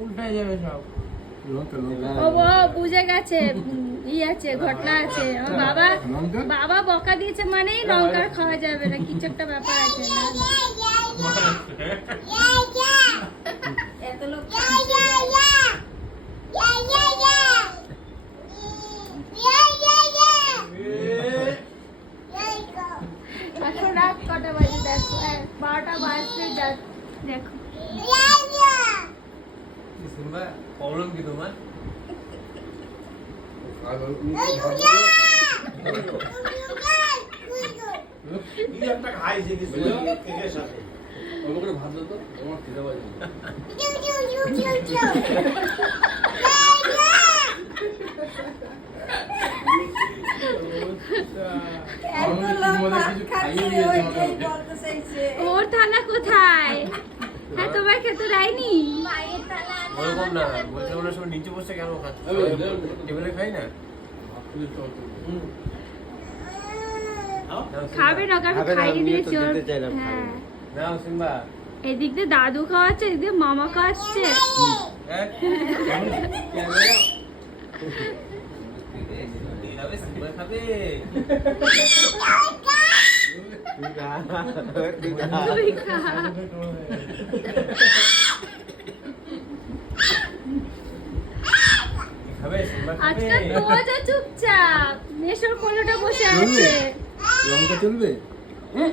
উল্টে যাবে সব। ও বুঝে গেছে, ই আছে, ঘটনা আছে। আমার বাবা বকা দিয়েছে মানেই লঙ্কা খাওয়া যাবে না, কিছু একটা ব্যাপার আছে। এত লোক এখন রাত কটা বাজে দেখো, 12টা বাজতে দেখো। প্রবলেম কি তোমার? ওর থালা কোথায়? হ্যাঁ, তোমার খেতে দেয়নি? ওরকম না, বলছে ওরা সব নিচে বসে কেন খাচ্ছে? টেবিলে খাই না? খাবে না, কারণ খাইয়ে দিয়েছি ওর। হ্যাঁ, নাও সিম্বা। এদিক দিয়ে দাদু খাওয়াচ্ছে, এদিক দিয়ে মামা খাওয়াচ্ছে। সিম্বা খাবে। তুই খা। আজকাল রোজা চুপচাপ নেশোর কোলোটা বসে আছে। লঙ্কা চলবে? হ্যাঁ।